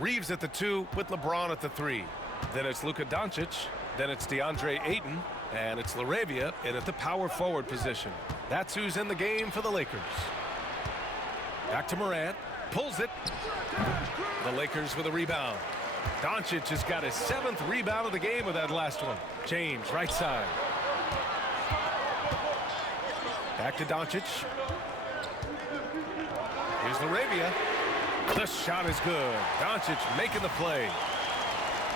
Reeves at the 2 with LeBron at the 3. Then it's Luka Doncic. Then it's DeAndre Ayton. And it's LaRavia in at the power forward position. That's who's in the game for the Lakers. Back to Morant. Pulls it. The Lakers with a rebound. Doncic has got his 7th rebound of the game with that last one. James, right side. Back to Doncic. Here's LaRavia. The shot is good. Doncic making the play.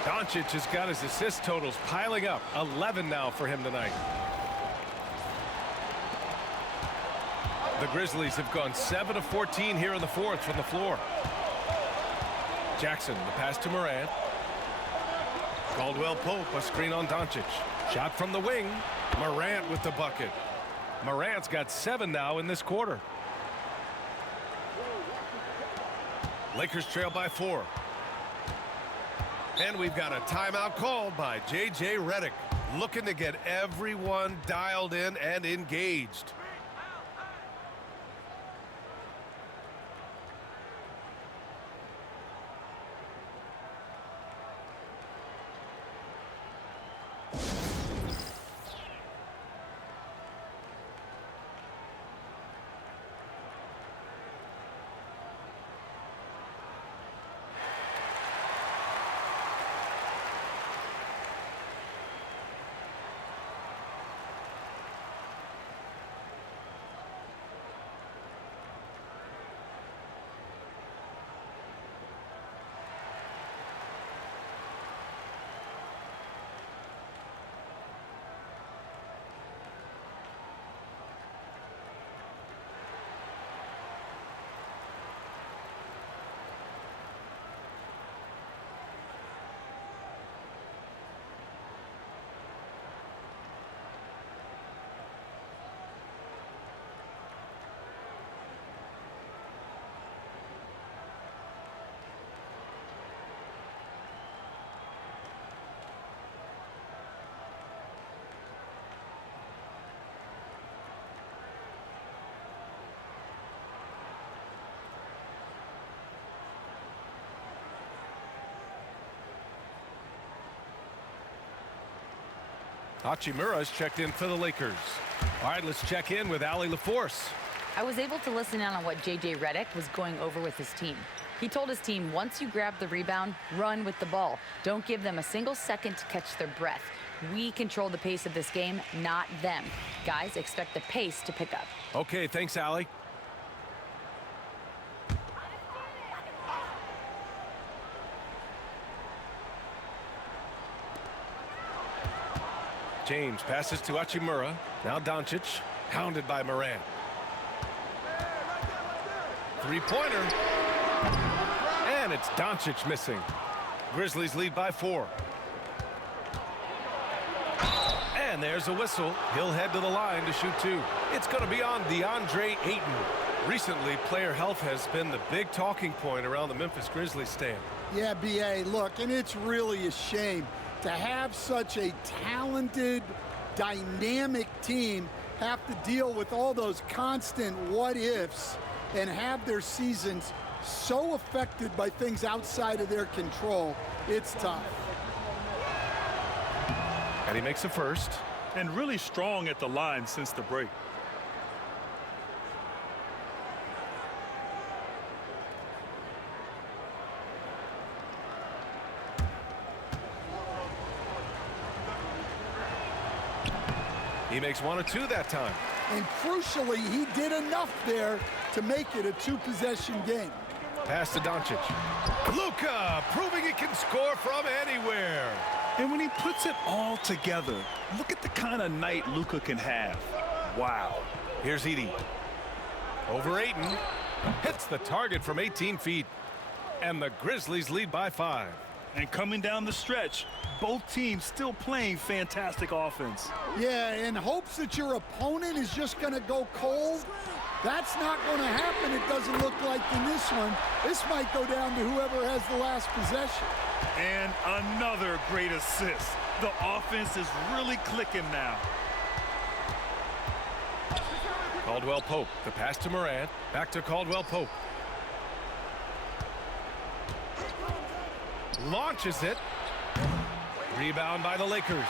Doncic has got his assist totals piling up. 11 now for him tonight. The Grizzlies have gone 7 of 14 here in the 4th from the floor. Jackson, the pass to Morant. Caldwell Pope, a screen on Doncic. Shot from the wing. Morant with the bucket. Morant's got 7 now in this quarter. Lakers trail by 4. And we've got a timeout called by J.J. Redick, looking to get everyone dialed in and engaged. Hachimura's checked in for the Lakers. All right, let's check in with Allie LaForce. I was able to listen in on what J.J. Redick was going over with his team. He told his team, once you grab the rebound, run with the ball. Don't give them a single second to catch their breath. We control the pace of this game, not them. Guys, expect the pace to pick up. Okay, thanks, Allie. James passes to Hachimura. Now Doncic, hounded by Morant. Three-pointer. And it's Doncic missing. Grizzlies lead by 4. And there's a whistle. He'll head to the line to shoot 2. It's going to be on DeAndre Ayton. Recently, player health has been the big talking point around the Memphis Grizzlies stand. Yeah, B.A., look, and it's really a shame to have such a talented, dynamic team have to deal with all those constant what-ifs and have their seasons so affected by things outside of their control. It's tough. And he makes a first. And really strong at the line since the break. He makes 1 of 2 that time. And crucially, he did enough there to make it a 2-possession game. Pass to Doncic. Luka proving he can score from anywhere. And when he puts it all together, look at the kind of night Luka can have. Wow. Here's Edey. Over Ayton. Hits the target from 18 feet. And the Grizzlies lead by 5. And coming down the stretch, both teams still playing fantastic offense. Yeah, in hopes that your opponent is just going to go cold. That's not going to happen, it doesn't look like in this one. This might go down to whoever has the last possession. And another great assist. The offense is really clicking now. Caldwell Pope, the pass to Morant. Back to Caldwell Pope. launches it. Rebound by the Lakers.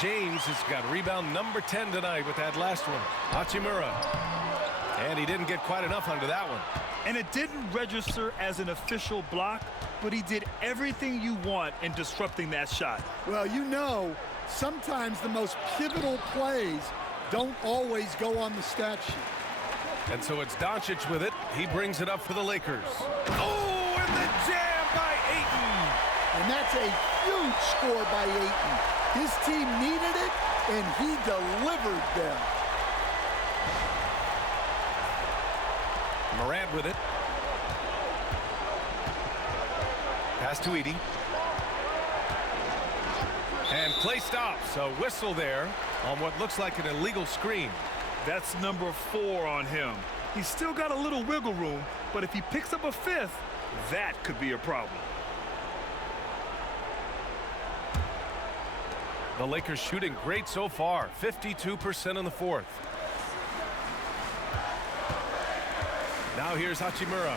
James has got rebound number 10 tonight with that last one. Hachimura. And he didn't get quite enough under that one. And it didn't register as an official block, but he did everything you want in disrupting that shot. Well, you know, sometimes the most pivotal plays don't always go on the stat sheet. And so it's Doncic with it. He brings it up for the Lakers. Oh, and the jam by Ayton. And that's a huge score by Ayton. His team needed it, and he delivered them. Morant with it. Pass to Edey. And play stops. A whistle there on what looks like an illegal screen. That's number 4 on him. He's still got a little wiggle room, but if he picks up a 5th, that could be a problem. The Lakers shooting great so far. 52% in the fourth. Now here's Hachimura.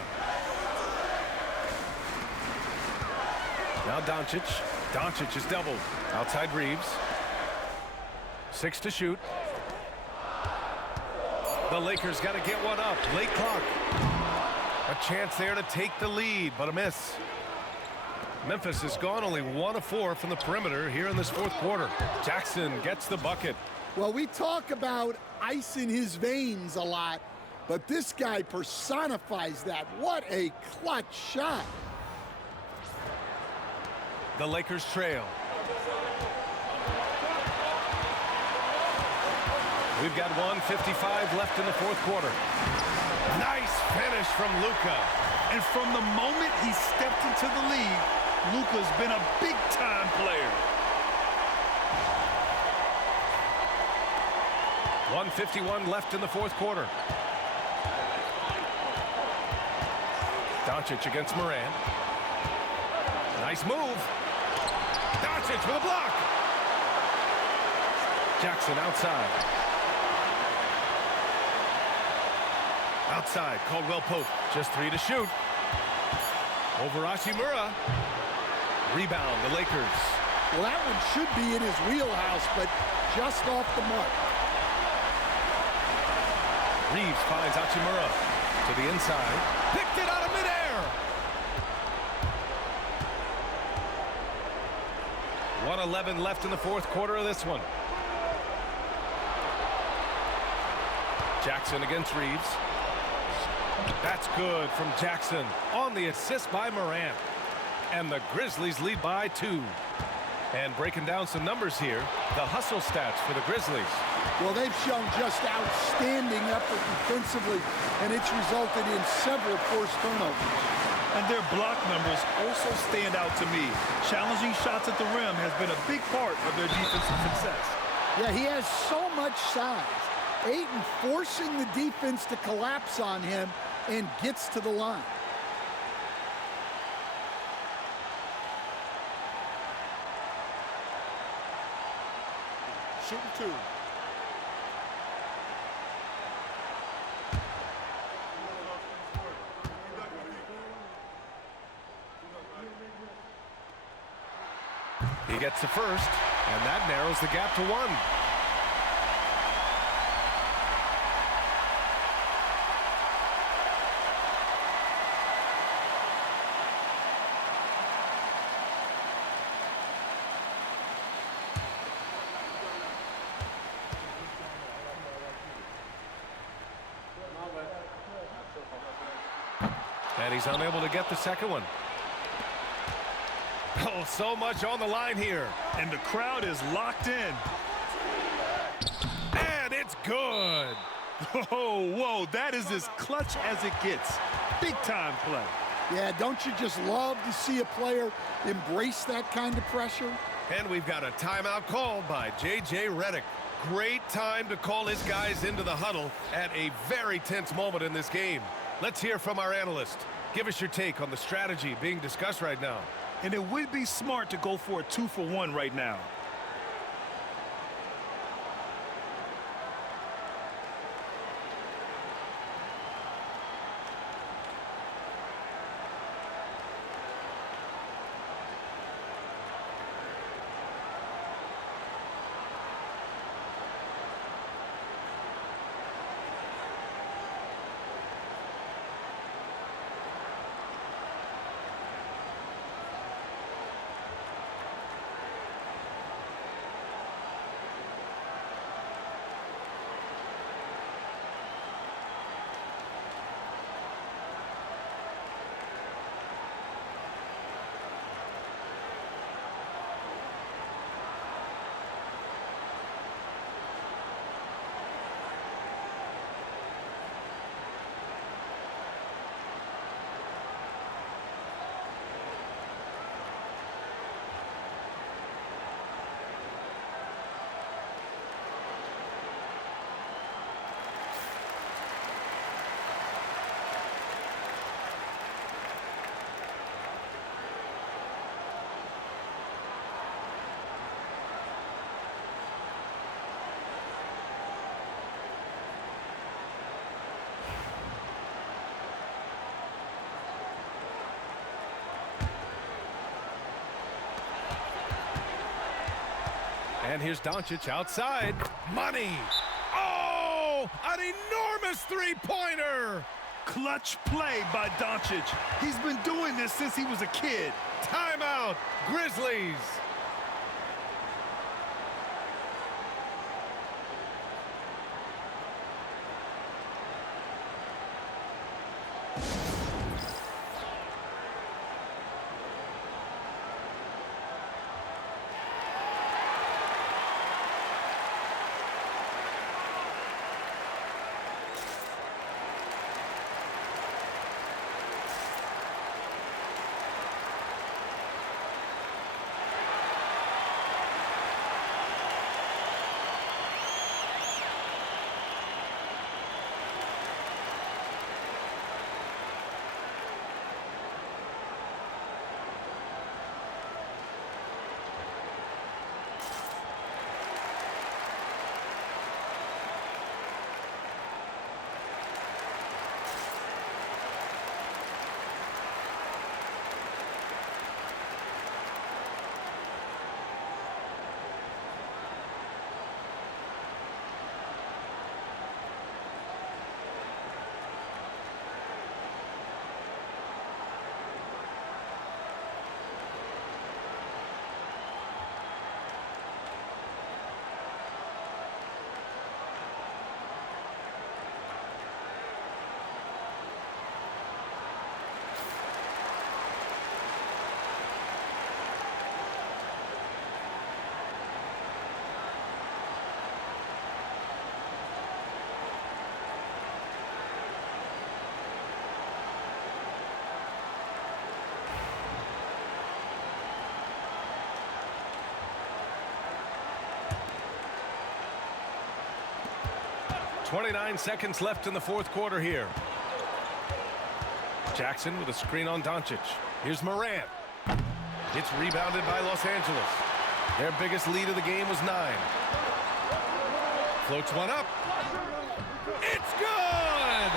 Now Doncic. Doncic is doubled. Outside Reeves. 6 to shoot. The Lakers got to get one up. Late clock. A chance there to take the lead, but a miss. Memphis has gone only 1 of 4 from the perimeter here in this fourth quarter. Jackson gets the bucket. Well, we talk about ice in his veins a lot, but this guy personifies that. What a clutch shot. The Lakers trail. We've got 1:55 left in the fourth quarter. Nice finish from Luka. And from the moment he stepped into the league, Luka's been a big-time player. 1:51 left in the fourth quarter. Doncic against Morant. Nice move. Doncic with a block. Jackson outside. Outside, Caldwell Pope. Just 3 to shoot. Over Hachimura. Rebound, the Lakers. Well, that one should be in his wheelhouse, but just off the mark. Reeves finds Hachimura to the inside. Picked it out of midair. 1:11 left in the fourth quarter of this one. Jackson against Reeves. That's good from Jackson on the assist by Morant. And the Grizzlies lead by 2. And breaking down some numbers here, the hustle stats for the Grizzlies. Well, they've shown just outstanding effort defensively, and it's resulted in several forced turnovers. And their block numbers also stand out to me. Challenging shots at the rim has been a big part of their defensive success. Yeah, he has so much size. Ayton forcing the defense to collapse on him and gets to the line. Shooting 2. He gets the first, and that narrows the gap to 1. And he's unable to get the second one. Oh, so much on the line here. And the crowd is locked in. And it's good. Oh, whoa, that is as clutch as it gets. Big-time play. Yeah, don't you just love to see a player embrace that kind of pressure? And we've got a timeout called by J.J. Redick. Great time to call his guys into the huddle at a very tense moment in this game. Let's hear from our analyst. Give us your take on the strategy being discussed right now. And it would be smart to go for a 2-for-1 right now. And here's Doncic outside. Money. Oh, an enormous three-pointer. Clutch play by Doncic. He's been doing this since he was a kid. Timeout, Grizzlies. .29 seconds left in the fourth quarter here. Jackson with a screen on Doncic. Here's Morant. It's rebounded by Los Angeles. Their biggest lead of the game was 9. Floats one up. It's good!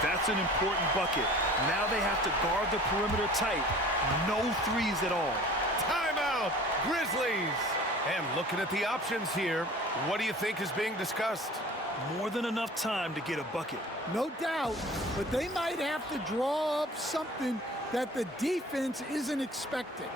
That's an important bucket. Now they have to guard the perimeter tight. No threes at all. Timeout, Grizzlies. And looking at the options here, what do you think is being discussed? More than enough time to get a bucket. No doubt, but they might have to draw up something that the defense isn't expecting.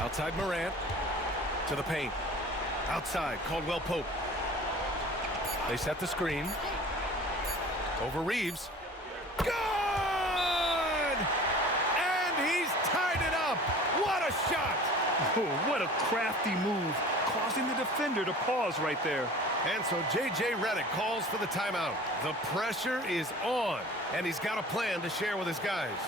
Outside Morant to the paint. Outside Caldwell Pope. They set the screen. Over Reeves. Good! And he's tied it up. What a shot! Oh, what a crafty move, causing the defender to pause right there. And so J.J. Redick calls for the timeout. The pressure is on, and he's got a plan to share with his guys.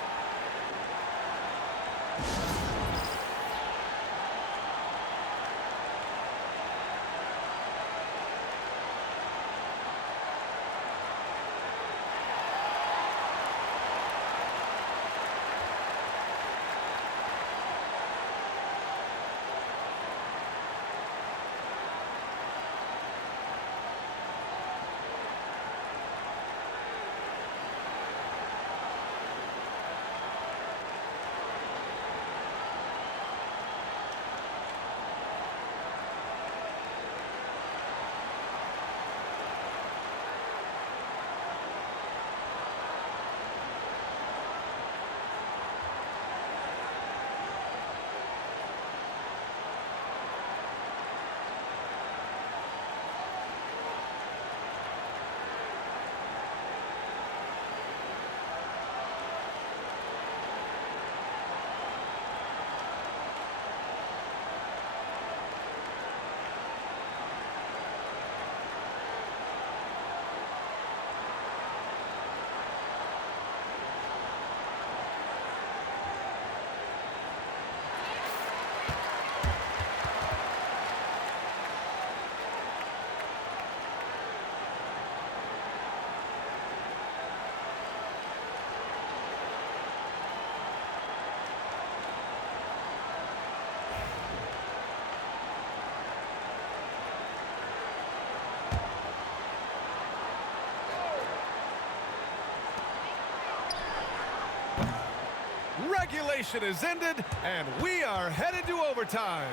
Regulation is ended, and we are headed to overtime.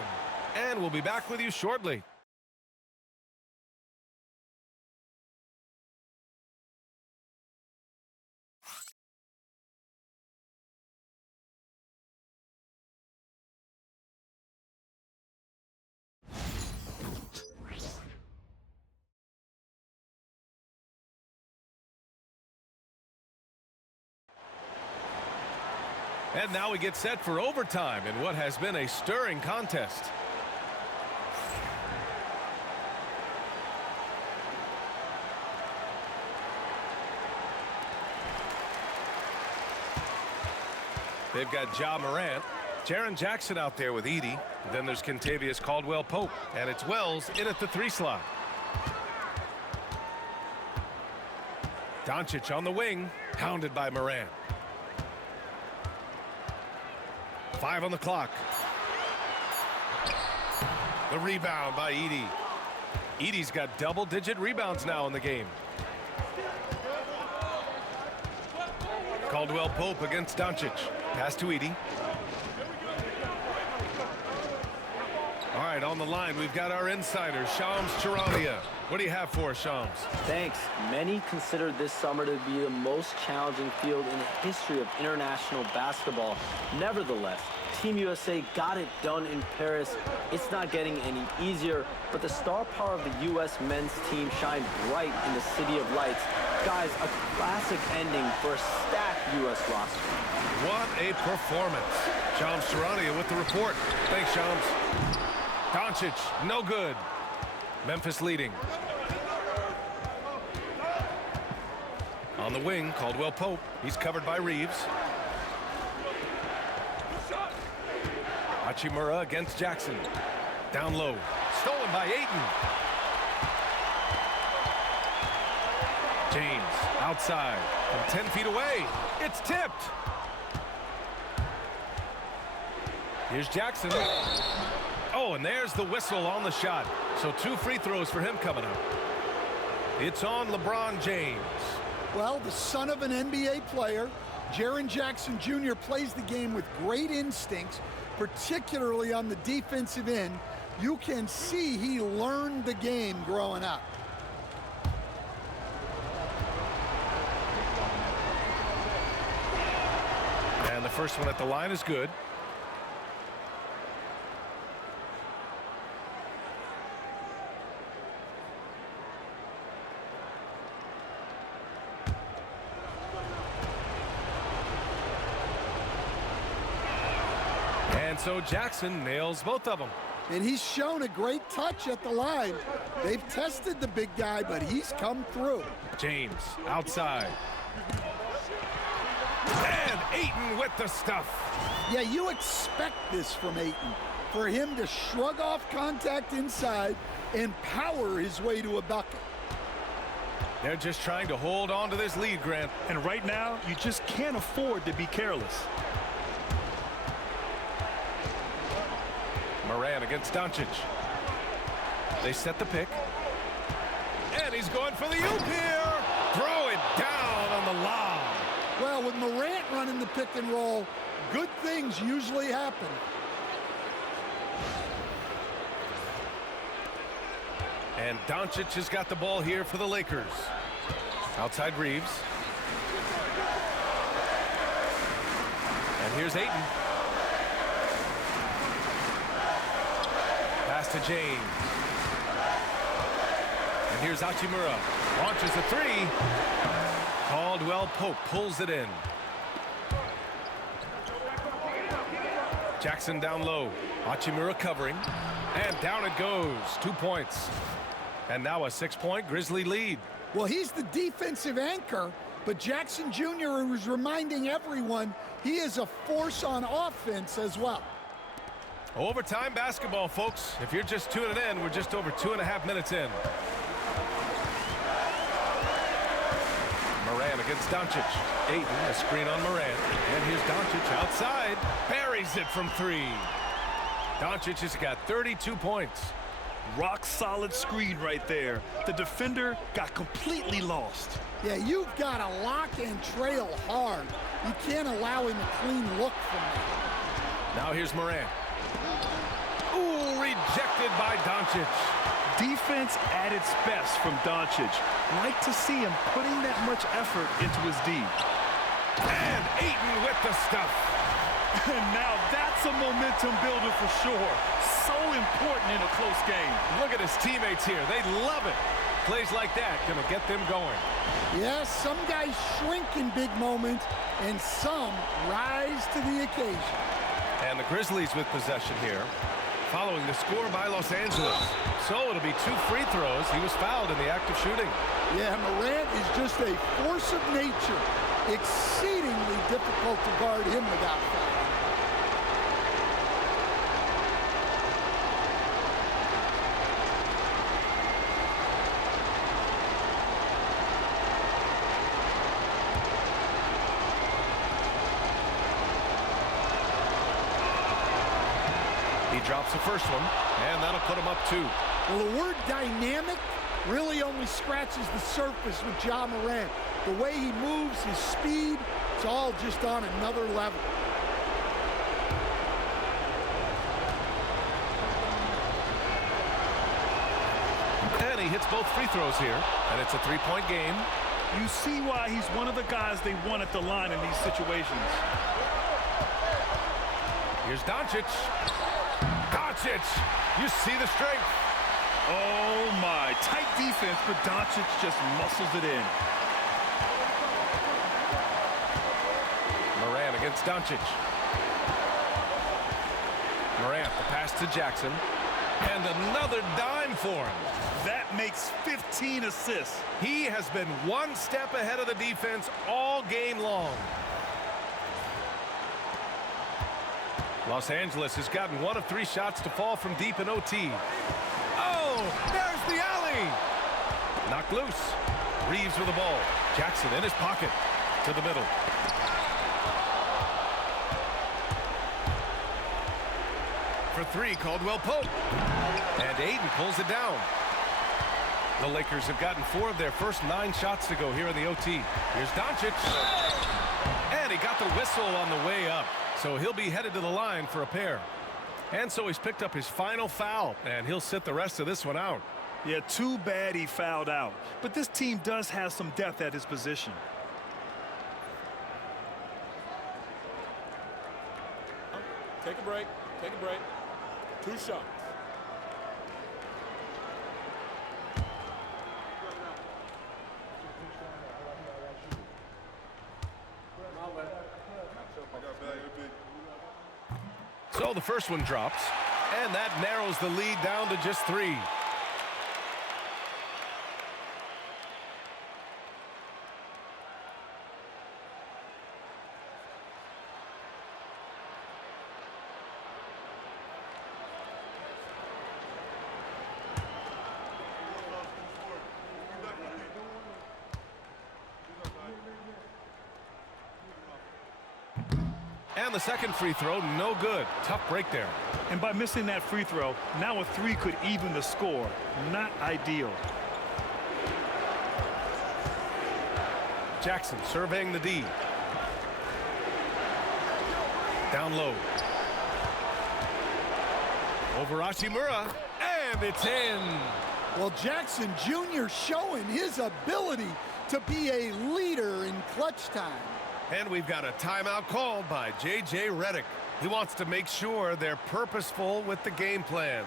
And we'll be back with you shortly. And now we get set for overtime in what has been a stirring contest. They've got Ja Morant, Jaren Jackson out there with Edey. Then there's Kentavious Caldwell-Pope, and it's Wells in at the 3 slot. Doncic on the wing, hounded by Morant. 5 on the clock. The rebound by Edey. Edey's got double-digit rebounds now in the game. Caldwell-Pope against Doncic. Pass to Edey. All right, on the line, we've got our insider, Shams Charania. What do you have for us, Shams? Thanks. Many consider this summer to be the most challenging field in the history of international basketball. Nevertheless, Team USA got it done in Paris. It's not getting any easier, but the star power of the U.S. men's team shined bright in the City of Lights. Guys, a classic ending for a stacked U.S. roster. What a performance. Shams Charania with the report. Thanks, Shams. Doncic, no good. Memphis leading. On the wing, Caldwell-Pope. He's covered by Reeves. Hachimura against Jackson. Down low. Stolen by Ayton. James outside from 10 feet away. It's tipped. Here's Jackson. Oh, and there's the whistle on the shot. So 2 free throws for him coming up. It's on LeBron James. Well, the son of an NBA player, Jaren Jackson Jr. plays the game with great instincts, particularly on the defensive end. You can see he learned the game growing up. And the first one at the line is good. And so Jackson nails both of them. And he's shown a great touch at the line. They've tested the big guy, but he's come through. James outside. And Ayton with the stuff. Yeah, you expect this from Ayton, for him to shrug off contact inside and power his way to a bucket. They're just trying to hold on to this lead, Grant. And right now, you just can't afford to be careless. Morant against Doncic. They set the pick. And he's going for the oop here. Throw it down on the lob. Well, with Morant running the pick and roll, good things usually happen. And Doncic has got the ball here for the Lakers. Outside Reeves. And here's Ayton. Pass to James. And here's Hachimura. Launches a 3. Caldwell-Pope pulls it in. Jackson down low. Hachimura covering. And down it goes. 2 points. And now a 6-point Grizzly lead. Well, he's the defensive anchor, but Jackson Jr. was reminding everyone he is a force on offense as well. Overtime basketball, folks. If you're just tuning in, we're just over 2.5 minutes in. Morant against Doncic. Ayton, a screen on Morant. And here's Doncic outside. Buries it from 3. Doncic has got 32 points. Rock solid screen right there. The defender got completely lost. Yeah, you've got to lock and trail hard You can't allow him a clean look from that. Now here's Morant. Ooh, rejected by Doncic. Defense at its best from Doncic. Like to see him putting that much effort into his D. And Ayton with the stuff. And now that's a momentum builder for sure. So important in a close game. Look at his teammates here. They love it. Plays like that gonna get them going. Yes, some guys shrink in big moments, and some rise to the occasion. And the Grizzlies with possession here, following the score by Los Angeles. So it'll be 2 free throws. He was fouled in the act of shooting. Yeah, Morant is just a force of nature. Exceedingly difficult to guard him without foul. He drops the first one, and that'll put him up 2. Well, the word dynamic really only scratches the surface with Ja Morant. The way he moves, his speed, it's all just on another level. And he hits both free throws here, and it's a 3-point game. You see why he's one of the guys they want at the line in these situations. Here's Doncic. Doncic, you see the strength. Oh my, tight defense, but Doncic just muscles it in. Morant against Doncic. Morant, the pass to Jackson. And another dime for him. That makes 15 assists. He has been one step ahead of the defense all game long. Los Angeles has gotten 1 of 3 shots to fall from deep in OT. Oh, there's the alley. Knocked loose. Reeves with the ball. Jackson in his pocket. To the middle. For 3, Caldwell Pope. And Ayton pulls it down. The Lakers have gotten 4 of their first 9 shots to go here in the OT. Here's Doncic. And he got the whistle on the way up. So he'll be headed to the line for a pair. And so he's picked up his final foul, and he'll sit the rest of this one out. Yeah, too bad he fouled out. But this team does have some depth at his position. Take a break. Take a break. 2 shots. So the first one drops, and that narrows the lead down to just 3. And the second free throw, no good. Tough break there. And by missing that free throw, now a 3 could even the score. Not ideal. Jackson surveying the D. Down low. Over Hachimura, and it's in. Well, Jackson Jr. showing his ability to be a leader in clutch time. And we've got a timeout called by J.J. Redick. He wants to make sure they're purposeful with the game plan.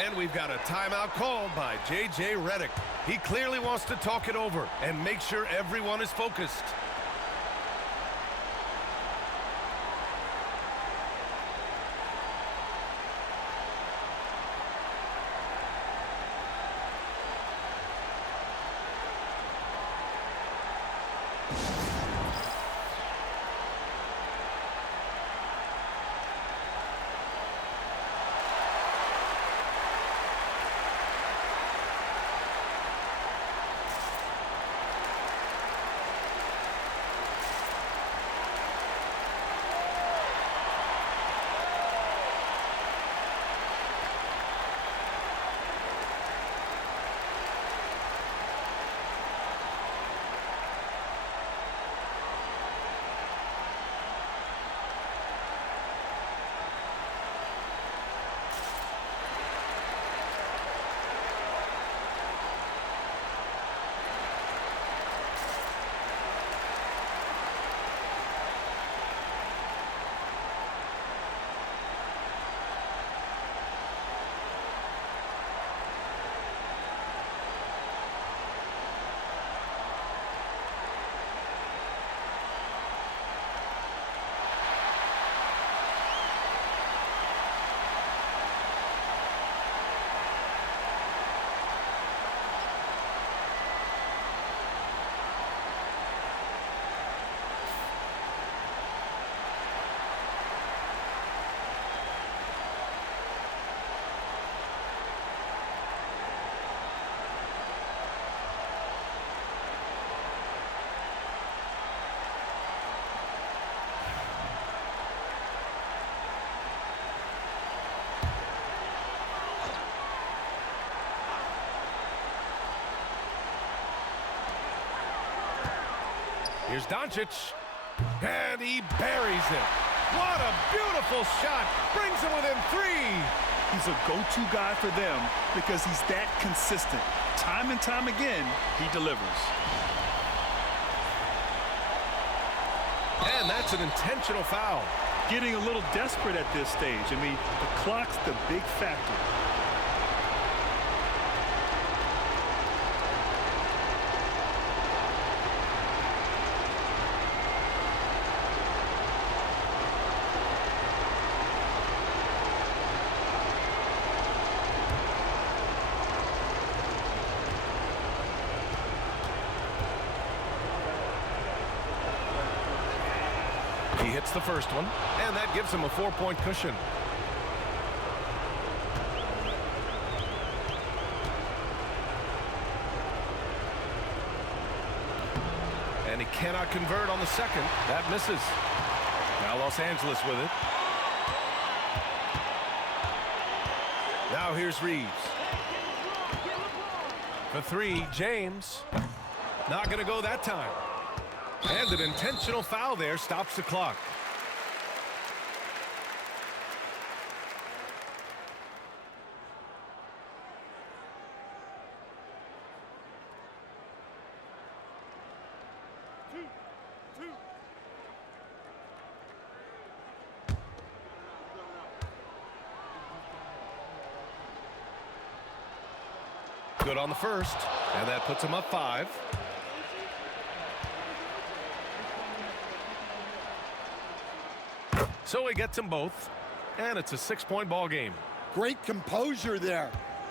And we've got a timeout called by J.J. Redick. He clearly wants to talk it over and make sure everyone is focused. Here's Doncic, and he buries it. What a beautiful shot. Brings him within 3. He's a go-to guy for them because he's that consistent. Time and time again, he delivers. And that's an intentional foul. Getting a little desperate at this stage. I mean, the clock's the big factor. He hits the first one, and that gives him a 4-point cushion. And he cannot convert on the second. That misses. Now Los Angeles with it. Now here's Reeves. For 3, James. Not going to go that time. And an intentional foul there stops the clock. Good on the first, and that puts him up 5. So he gets them both, and it's a 6-point ball game. Great composure there.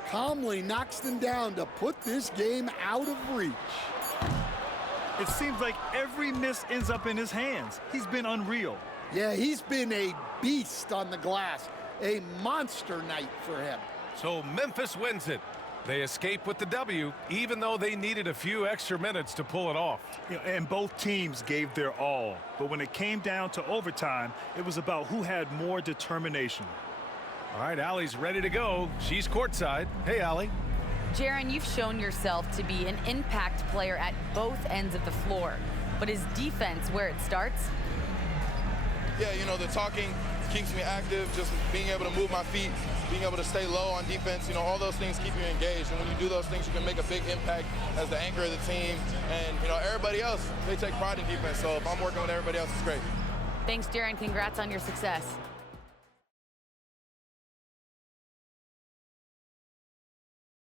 Calmly knocks them down to put this game out of reach. It seems like every miss ends up in his hands. He's been unreal. Yeah, he's been a beast on the glass. A monster night for him. So Memphis wins it. They escape with the W, even though they needed a few extra minutes to pull it off. You know, and both teams gave their all. But when it came down to overtime, it was about who had more determination. All right, Allie's ready to go. She's courtside. Hey, Allie. Jaron, you've shown yourself to be an impact player at both ends of the floor. But is defense where it starts? Yeah, you know, the talking keeps me active, just being able to move my feet, being able to stay low on defense, you know, all those things keep you engaged. And when you do those things, you can make a big impact as the anchor of the team. And, you know, everybody else, they take pride in defense. So if I'm working with everybody else, it's great. Thanks, Jaron. Congrats on your success.